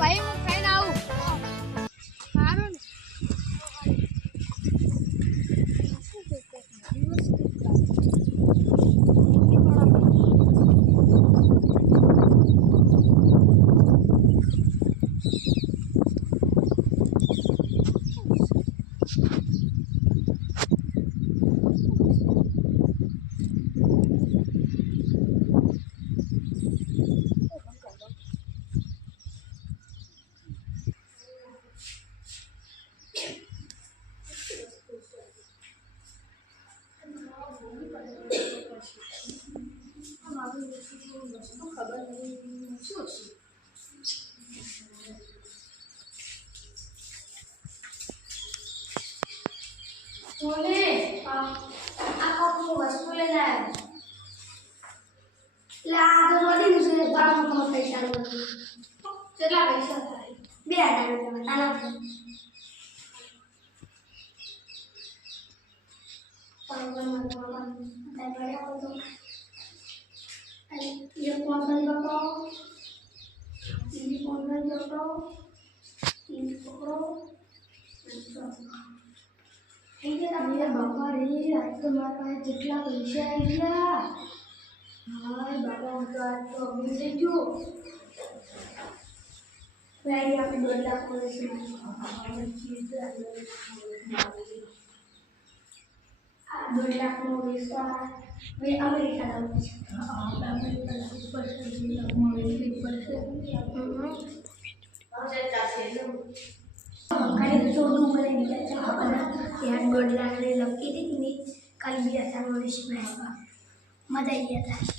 ભાઈ હું ખાઈને આવું. સારું ને. બોલે આ કોક વસ્તુ લઈ જાય લે આ તો જોડી છે બારમાં પૈસા નથી કેટલા પૈસા થાય 2000 રૂપિયા તાના બાપા રે આજ તો મારા પાસે જેટલા પૈસા આવી ગયા હાય બાપા હું તો આજ તો અમીર થઈ ગયો ભાઈ આપણે 2 લાખ મળે છે આ 2 લાખનો વિશ્વાસ ભાઈ અમેરિકા જવું છે અમેરિકા ઉપર છે 2 લાખ મળે ઉપર છે ખાલી તો ચોદું મને નીકળ્યા ત્યાં 2 લાખ લખી હતી ને કાલે બી હતા નોટિસમાં મજા આવી ગયા હતા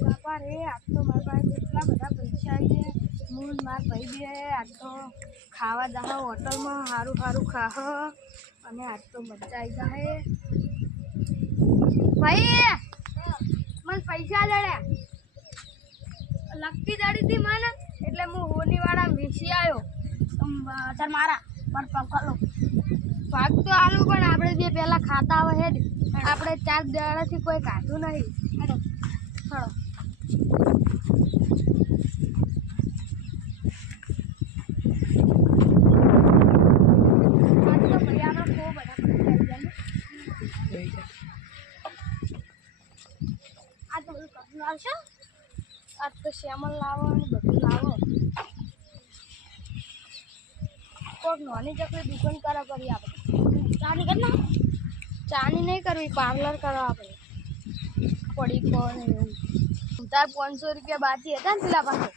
બાપા રે આજ તો મારા પાસે કેટલા બધા પૈસા છે હું મારા ભાઈ બે આજ તો ખાવા જાવ હોટલમાં સારું સારું ખાહ અને આજ તો મજા આવી જાય ભાઈ મને પૈસા જડ્યા લકી જડી હતી મને એટલે હું હોનીવાળા વેચી આવ્યો તાર મારા પર પકડો ભાગ તો આલું પણ આપણે જે પહેલાં ખાતા હોય જ આપણે 4 દાડાથી કોઈ ખાધું નહીં ચલો આવશે આજ તો શ્યામલ લાવો અને બધું લાવો કોઈક નાની ચકલી દુકાન કરવા પડી આપણે ચાની કર ના ચાની નહીં કરવી પાર્લર કરવા આપણે પડી કોને એવું તાર 500 રૂપિયા બાકી હતા ને પેલા પાસે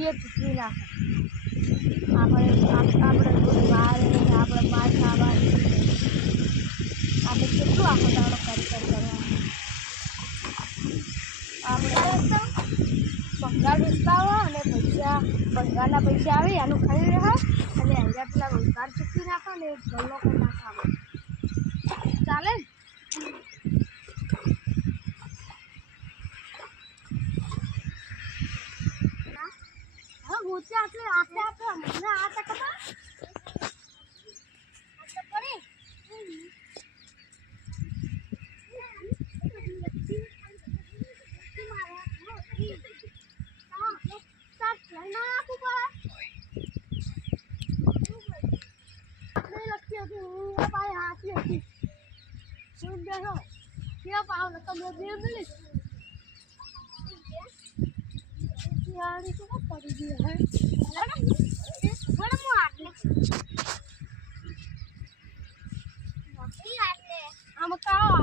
એ ચૂકવી નાખે આપણે બહાર આપણે બહાર ખાવાની આપણે કેટલું આખો દાડો કરી કરવાનું આપણે ભંગાર વેચતા હોય અને ભંગારના પૈસા આવે એનું ખાઈ રહ્યા અને અહીંયા પેલા રોજગાર ચૂકવી નાખો ને ગલ્લો કરી નાખો ચાલે હા ગોચે આપણે મને આ ટકા પડી આમ